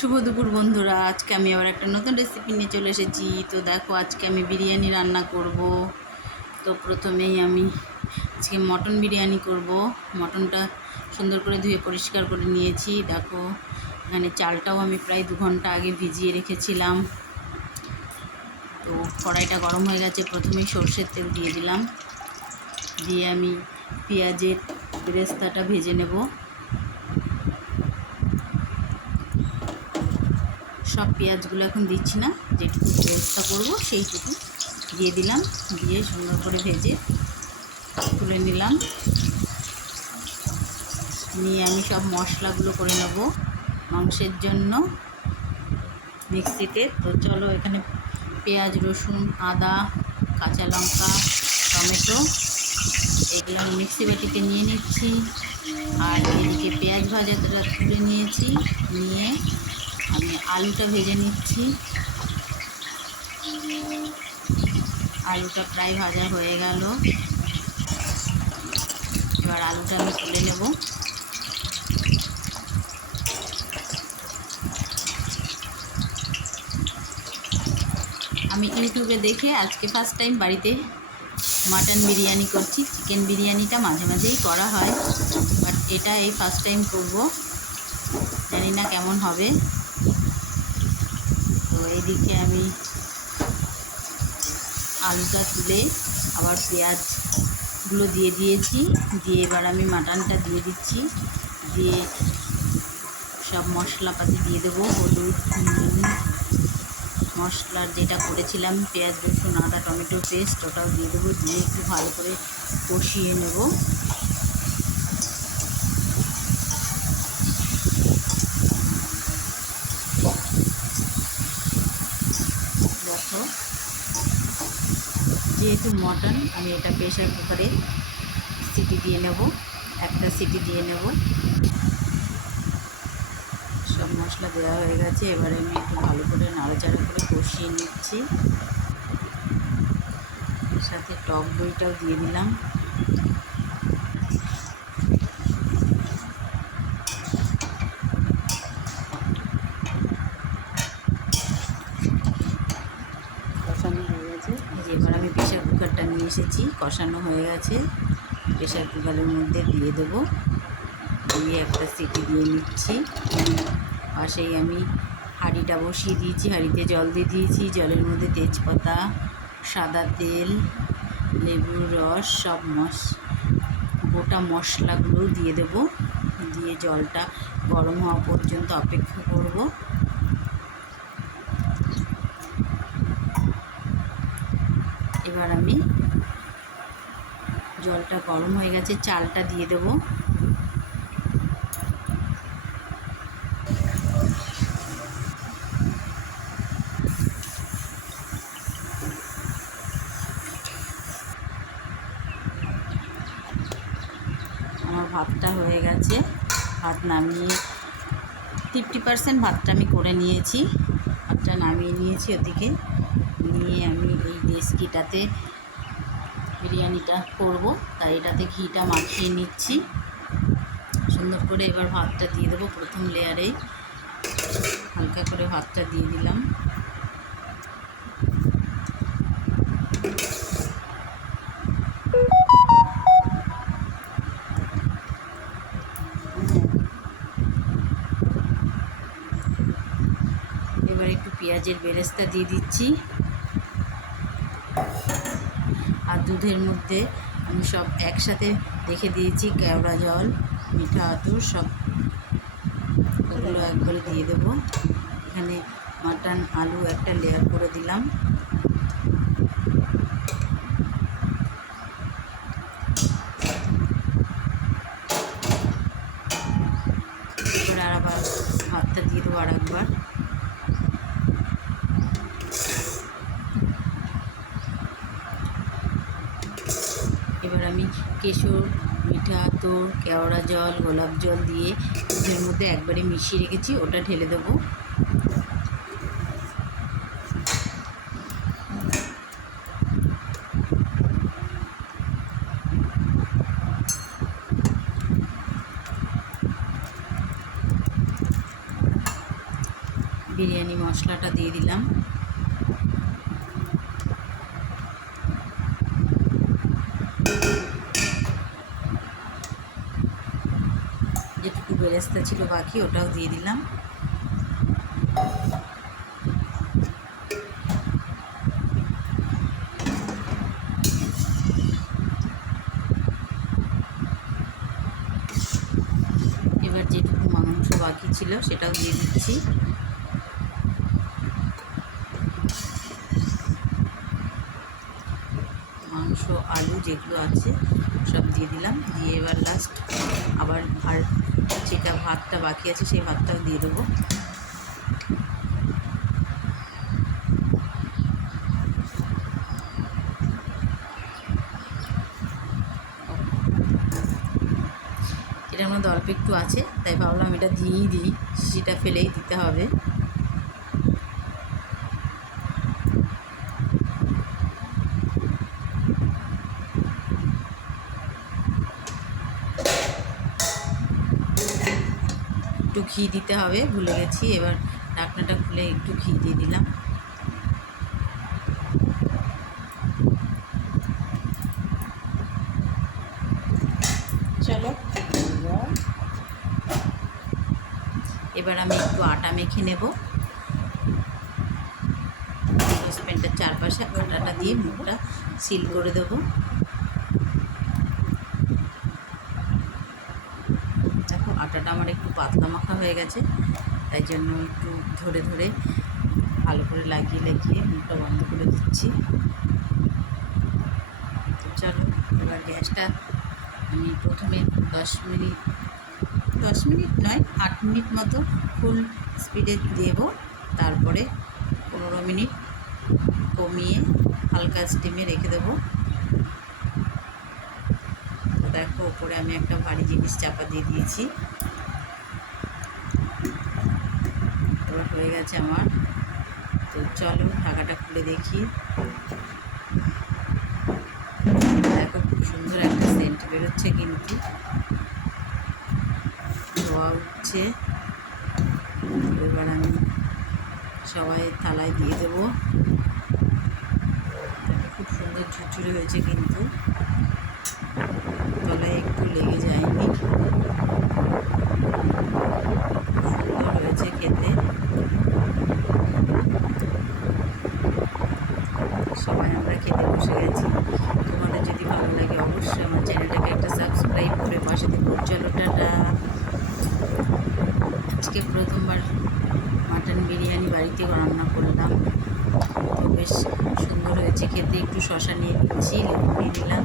শুভ দুপুর বন্ধুরা, আজকে আমি আবার একটা নতুন রেসিপি নিয়ে চলে এসেছি। তো দেখো, আজকে আমি বিরিয়ানি রান্না করব। তো প্রথমেই আমি আজকে মটন বিরিয়ানি করব। মটনটা সুন্দর করে ধুয়ে পরিষ্কার করে নিয়েছি। দেখো, এখানে চালটাও আমি প্রায় 2 ঘন্টা আগে ভিজিয়ে রেখেছিলাম। তো কড়াইটা গরম হয়ে গেছে, প্রথমেই সর্ষের তেল দিয়ে দিলাম। দিয়ে আমি পেঁয়াজের বেরেস্তাটা ভেজে নেব। সব পেঁয়াজগুলো এখন দিচ্ছি না, যেটুকু বেরেস্তা করবো সেইটুকু দিয়ে দিলাম। দিয়ে সুন্দর করে ভেজে তুলে নিলাম। নিয়ে আমি সব মশলাগুলো করে নেব মাংসের জন্য মিক্সিতে। তো চলো, এখানে পেঁয়াজ, রসুন, আদা, কাঁচা লঙ্কা, টমেটো এগুলো আমি মিক্সি বাটিতে নিয়ে নিচ্ছি। আর এদিকে পেঁয়াজ ভাজাটা তুলে নিয়েছি। নিয়ে আমি আলুটা ভেজে নিচ্ছি। আলুটা প্রায় ভাজা হয়ে গেল। এবার আলুটা আমি তুলে নেব। আমি ইউটিউবে দেখে আজকে ফার্স্ট টাইম বাড়িতে মাটন বিরিয়ানি করছি। চিকেন বিরিয়ানিটা মাঝে মাঝেই করা হয়, বাট এটা এই ফার্স্ট টাইম করব। জানি না কেমন হবে। তো এইদিকে আমি আলুটা তুলে আবার পেঁয়াজগুলো দিয়ে দিয়েছি। দিয়ে এবার আমি মাটনটা দিয়ে দিচ্ছি। দিয়ে সব মশলাপাতি দিয়ে দেবো। হলুদ, মশলার যেটা করেছিলাম পেঁয়াজ, রসুন, আদা, টমেটো পেস্ট, ওটাও দিয়ে দেবো। দিয়ে একটু ভালো করে কষিয়ে নেব। দেখো, যেহেতু মটন, আমি এটা প্রেশার কুকারে সিটি দিয়ে নেব। একটা সিটি দিয়ে নেব। সব মশলা দেওয়া হয়ে গেছে। এবারে আমি একটু ভালো করে নাড়াচাড়া করে কষিয়ে নিচ্ছি। সাথে টক দইটাও দিয়ে দিলাম। কষানো হয়ে গেছে। এবার আমি প্রেশার কুকারটা নিয়ে এসেছি, কষানো হয়ে গেছে। প্রেশার কুকারের মধ্যে দিয়ে দেবো। দিয়ে একটা সিটি দিয়ে নিচ্ছি। পাশেই আমি হাঁড়িটা বসিয়ে দিয়েছি। হাঁড়িতে জল দিয়ে দিয়েছি। জলের মধ্যে তেজপাতা, সাদা তেল, লেবুর রস, সব গোটা মশলাগুলোও দিয়ে দেব। দিয়ে জলটা গরম হওয়া পর্যন্ত অপেক্ষা করব। এবার আমি জলটা গরম হয়ে গেছে, চালটা দিয়ে দেব। আমার ভাতটা হয়ে গেছে। ভাত নামিয়ে 50% ভাতটা আমি করে নিয়েছি। ভাতটা নামিয়ে নিয়েছি ওদিকে। নিয়ে আমি এই ডেচকিটাতে বিরিয়ানিটা করব, তাই এটাতে ঘিটা মাখিয়ে নিচ্ছি সুন্দর করে। এবার ভাতটা দিয়ে দেবো। প্রথম লেয়ারেই হালকা করে ভাতটা দিয়ে দিলাম। এবার একটু পেঁয়াজের বেরেস্তা দিয়ে দিচ্ছি। আর দুধের মধ্যে আমি সব একসাথে রেখে দিয়েছি। কেওড়া জল, মিঠা আতর, সব ওগুলো একবারে দিয়ে দেবো। এখানে মাটন, আলু একটা লেয়ার করে দিলাম। এবার আবার ভাতটা দিয়ে দেবো আর একবার। এবার আমি কেশর, মিঠা আতর, কেওড়া জল, গোলাপ জল দিয়ে দুধের মধ্যে একবারে মিশিয়ে রেখেছি, ওটা ঢেলে দেবো। বিরিয়ানি মশলাটা দিয়ে দিলাম। যেটুকু বেরেস্তা ছিল বাকি ওটাও দিয়ে দিলাম। এবার যেটুকু মাংস বাকি ছিল সেটাও দিয়ে দিচ্ছি। মাংস আলু যেগুলো আছে সব দিয়ে দিলাম। দিয়ে এবার লাস্ট আবার যেটা ভাতটা বাকি আছে সেই ভাতটাও দিয়ে দেবো। এটার মধ্যে অল্প একটু আছে, তাই ভাবলাম এটা দিয়েই দিই, শিশিটা ফেলেই দিতে হবে। একটু ঘি দিতে হবে, ভুলে গেছি। এবার ঢাকনাটা খুলে একটু ঘি দিয়ে দিলাম। চলো এবার আমি একটু আটা মেখে নেব। সসপ্যানটার চারপাশে আটাটা দিয়ে মুখটা সিল করে দেবো। দেখো আটাটা আমার একটু পাতলা মাখা হয়ে গেছে, তাই জন্য একটু ধরে ধরে ভালো করে লাগিয়ে লাগিয়ে মুখটা বন্ধ করে দিচ্ছি। তো চলো এবার গ্যাসটা আমি প্রথমে 10 মিনিট নয় 8 মিনিট মতো ফুল স্পিডে দেব, তারপরে 15 মিনিট কমিয়ে হালকা স্টিমে রেখে দেবো। তো দেখো ওপরে আমি একটা ভারী জিনিস চাপা দিয়ে দিয়েছি। এবার হয়ে গেছে আমার। তো চলো ঢাকাটা খুলে দেখি। দেখো খুব সুন্দর একটা সেন্ট বেরোচ্ছে, কিন্তু ধোয়া উঠছে। এবার আমি সবাই থালায় দিয়ে দেবো। খুব সুন্দর ঝুরঝুরে হয়েছে, কিন্তু তলায় একটু লেগে যায়নি। সুন্দর হয়েছে খেতে। সবাই আমরা খেতে বসে গেছি। তোমাদের যদি ভালো লাগে অবশ্যই আমার চ্যানেলটাকে একটা সাবস্ক্রাইব করে পাশে দেখো। চলো টাটা। আজকে প্রথমবার মাটন বিরিয়ানি বাড়িতে রান্না করলাম, তো বেশ সুন্দর হয়েছে খেতে। একটু শসা নিয়ে নিচ্ছি, লেবু নিয়ে নিলাম।